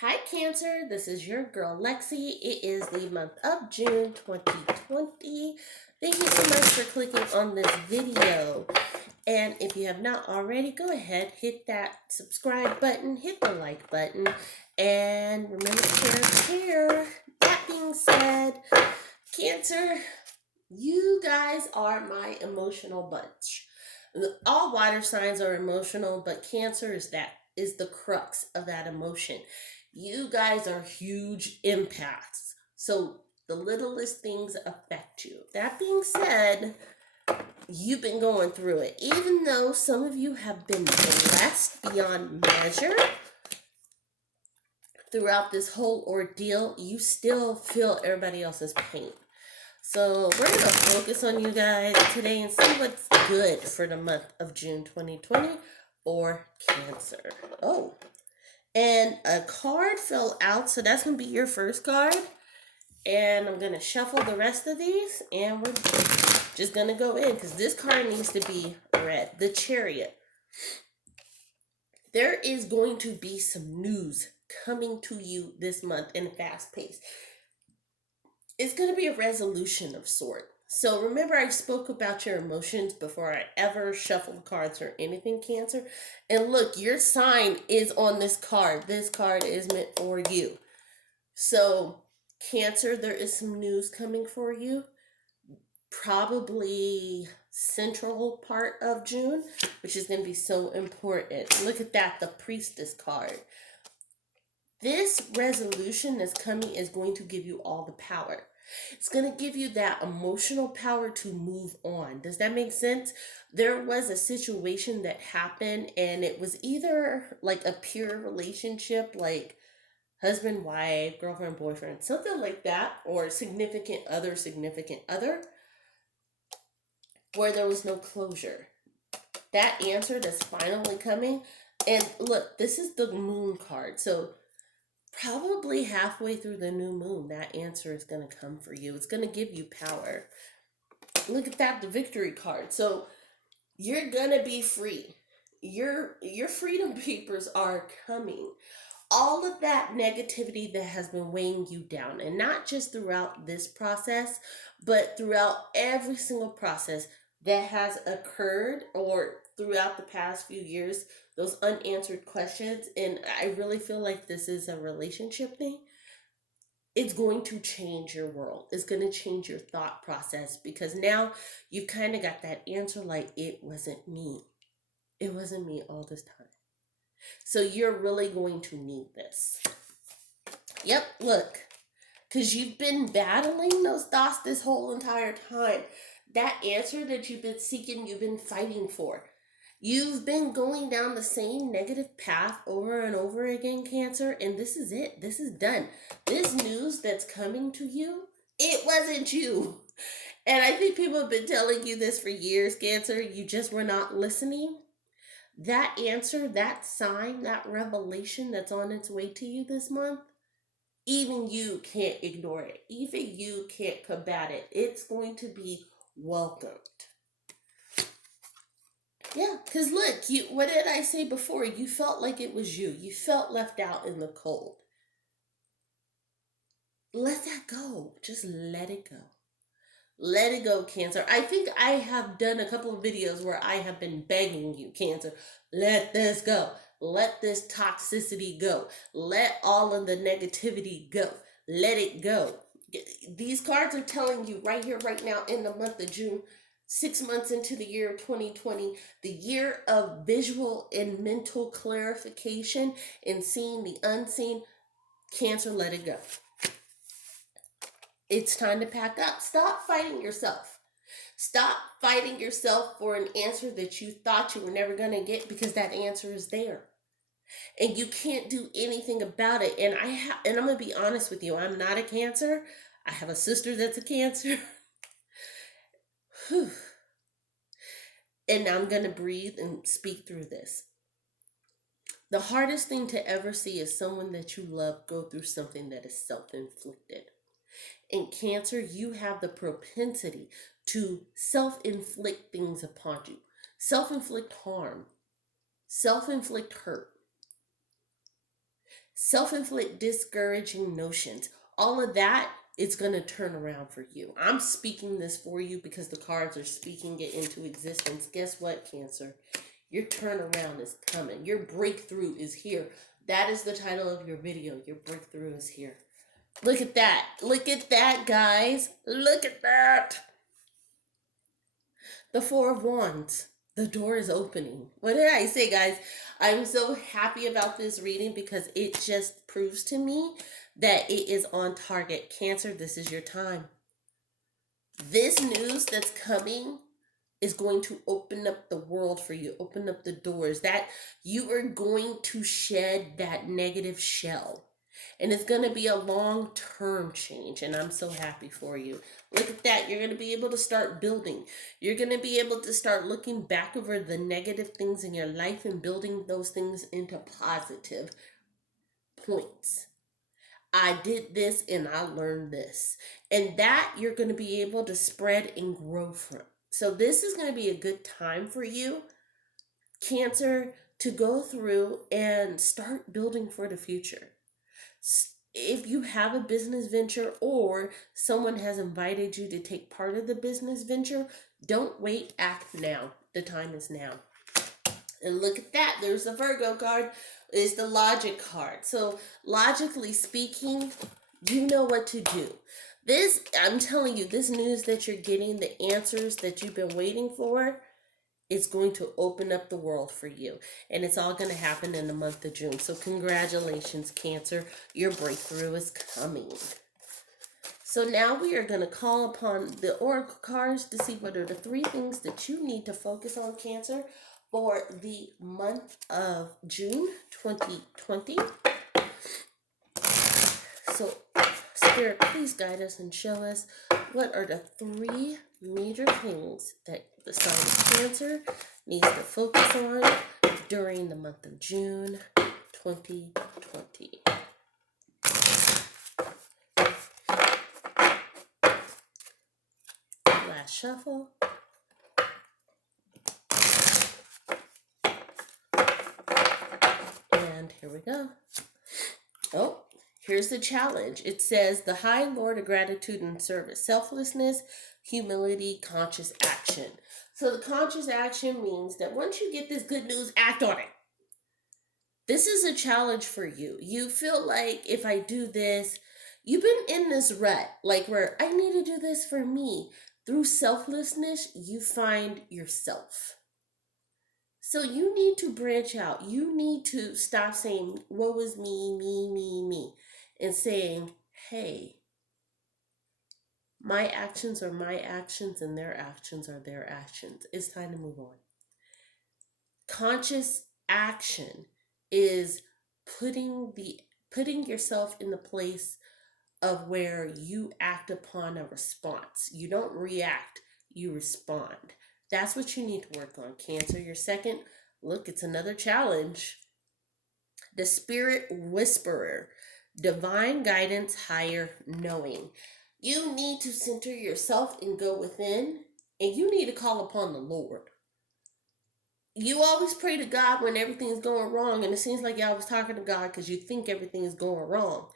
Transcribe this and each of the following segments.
Hi Cancer, this is your girl Lexi. It is the month of June 2020. Thank you so much for clicking on this video. And if you have not already, go ahead, hit that subscribe button, hit the like button, and remember to share. That being said, Cancer, you guys are my emotional bunch. All water signs are emotional, but Cancer is the crux of that emotion. You guys are huge empaths. So the littlest things affect you. That being said, you've been going through it. Even though some of you have been blessed beyond measure throughout this whole ordeal, you still feel everybody else's pain. So we're going to focus on you guys today and see what's good for the month of June 2020 for Cancer. Oh, and a card fell out, so that's going to be your first card. And I'm going to shuffle the rest of these, and we're just going to go in because this card needs to be read. The Chariot. There is going to be some news coming to you this month in a fast pace. It's going to be a resolution of sort. So remember, I spoke about your emotions before I ever shuffled cards or anything, Cancer. And look, your sign is on this card. This card is meant for you. So Cancer, there is some news coming for you. Probably central part of June, which is going to be so important. Look at that, the Priestess card. This resolution that's coming is going to give you all the power. It's going to give you that emotional power to move on. Does that make sense? There was a situation that happened, and it was either like a pure relationship, like husband, wife, girlfriend, boyfriend, something like that, or significant other, where there was no closure. That answer that's finally coming. And look, this is the moon card. So probably halfway through the new moon, that answer is going to come for you. It's going to give you power. Look at that, the Victory card. So you're going to be free. Your freedom papers are coming. All of that negativity that has been weighing you down, and not just throughout this process, but throughout every single process that has occurred or throughout the past few years, those unanswered questions. And I really feel like this is a relationship thing. It's going to change your world. It's going to change your thought process, because now you've kind of got that answer, like, it wasn't me. It wasn't me all this time. So you're really going to need this. Yep, look. Because you've been battling those thoughts this whole entire time. That answer that you've been seeking, you've been fighting for. You've been going down the same negative path over and over again, Cancer, and this is it. This is done. This news that's coming to you, it wasn't you. And I think people have been telling you this for years, Cancer. You just were not listening. That answer, that sign, that revelation that's on its way to you this month, even you can't ignore it. Even you can't combat it. It's going to be welcomed. Yeah, because look, what did I say before? You felt like it was you. You felt left out in the cold. Let that go. Just let it go. Let it go, Cancer. I think I have done a couple of videos where I have been begging you, Cancer, let this go. Let this toxicity go. Let all of the negativity go. Let it go. These cards are telling you right here, right now, in the month of June, 6 months into the year of 2020, the year of visual and mental clarification and seeing the unseen. Cancer, let it go. It's time to pack up. Stop fighting yourself. Stop fighting yourself for an answer that you thought you were never going to get, because that answer is there. And you can't do anything about it. And I'm going to be honest with you. I'm not a Cancer. I have a sister that's a Cancer. And I'm going to breathe and speak through this. The hardest thing to ever see is someone that you love go through something that is self-inflicted. In Cancer, you have the propensity to self-inflict things upon you. Self-inflict harm. Self-inflict hurt. self-inflict discouraging notions. All of that is going to turn around for you. I'm speaking this for you because the cards are speaking it into existence. Guess what, Cancer? Your turnaround is coming. Your breakthrough is here. That is the title of your video. Your breakthrough is here. Look at that. Look at that, guys. Look at that. The Four of Wands. The door is opening. What did I say, guys? I'm so happy about this reading because it just proves to me that it is on target. Cancer, this is your time. This news that's coming is going to open up the world for you, open up the doors, that you are going to shed that negative shell. And it's going to be a long-term change, and I'm so happy for you. Look at that. You're going to be able to start building. You're going to be able to start looking back over the negative things in your life and building those things into positive points. I did this and I learned this. And that you're going to be able to spread and grow from. So this is going to be a good time for you, Cancer, to go through and start building for the future. If you have a business venture or someone has invited you to take part of the business venture, don't wait, act now. The time is now. And look at that. There's the Virgo card. Is the logic card. So logically speaking, you know what to do. This, I'm telling you, this news that you're getting, the answers that you've been waiting for, is going to open up the world for you. And it's all going to happen in the month of June. So congratulations, Cancer. Your breakthrough is coming. So now we are going to call upon the Oracle cards to see what are the 3 things that you need to focus on, Cancer, for the month of June 2020. So, Spirit, please guide us and show us what are the 3 major things that the sign of Cancer needs to focus on during the month of June 2020. Last shuffle. And here we go. Oh, here's the challenge. It says the high Lord of gratitude and service, selflessness, humility, conscious action. So the conscious action means that once you get this good news, act on it. This is a challenge for you. You feel like if I do this, you've been in this rut, like where I need to do this for me. Through selflessness, you find yourself. So you need to branch out. You need to stop saying, woe is me, me, and saying, hey, my actions are my actions and their actions are their actions. It's time to move on. Conscious action is putting yourself in the place of where you act upon a response. You don't react, you respond. That's what you need to work on, Cancer. Your second, look, it's another challenge. The Spirit Whisperer, divine guidance, higher knowing. You need to center yourself and go within, and you need to call upon the Lord. You always pray to God when everything is going wrong, and it seems like you always talking to God because you think everything is going wrong.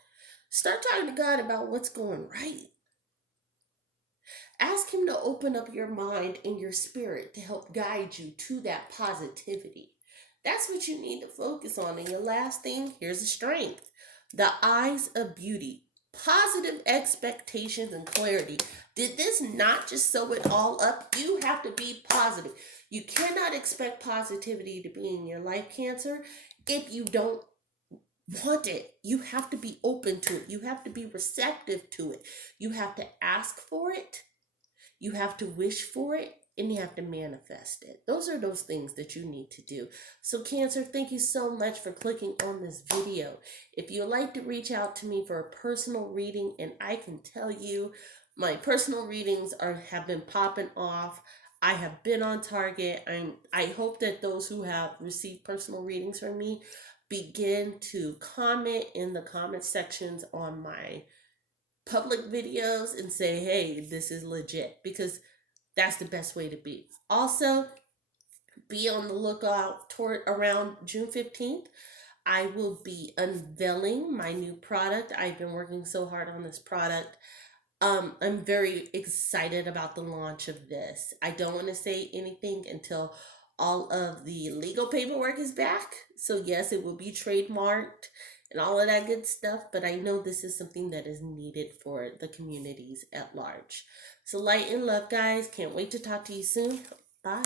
Start talking to God about what's going right. Ask Him to open up your mind and your spirit to help guide you to that positivity. That's what you need to focus on. And your last thing, here's the strength. The eyes of beauty. Positive expectations and clarity. Did this not just sew it all up? You have to be positive. You cannot expect positivity to be in your life, Cancer, if you don't want it. You have to be open to it. You have to be receptive to it. You have to ask for it. You have to wish for it, and you have to manifest it. Those are those things that you need to do. So Cancer, thank you so much for clicking on this video. If you'd like to reach out to me for a personal reading, and I can tell you, my personal readings have been popping off. I have been on target. I hope that those who have received personal readings from me begin to comment in the comment sections on my public videos and say, hey, this is legit, because that's the best way to be. Also, be on the lookout toward around June 15th. I will be unveiling my new product. I've been working so hard on this product. I'm very excited about the launch of this. I don't want to say anything until all of the legal paperwork is back. So, yes, it will be trademarked and all of that good stuff, but I know this is something that is needed for the communities at large. So, light and love, guys. Can't wait to talk to you soon. Bye.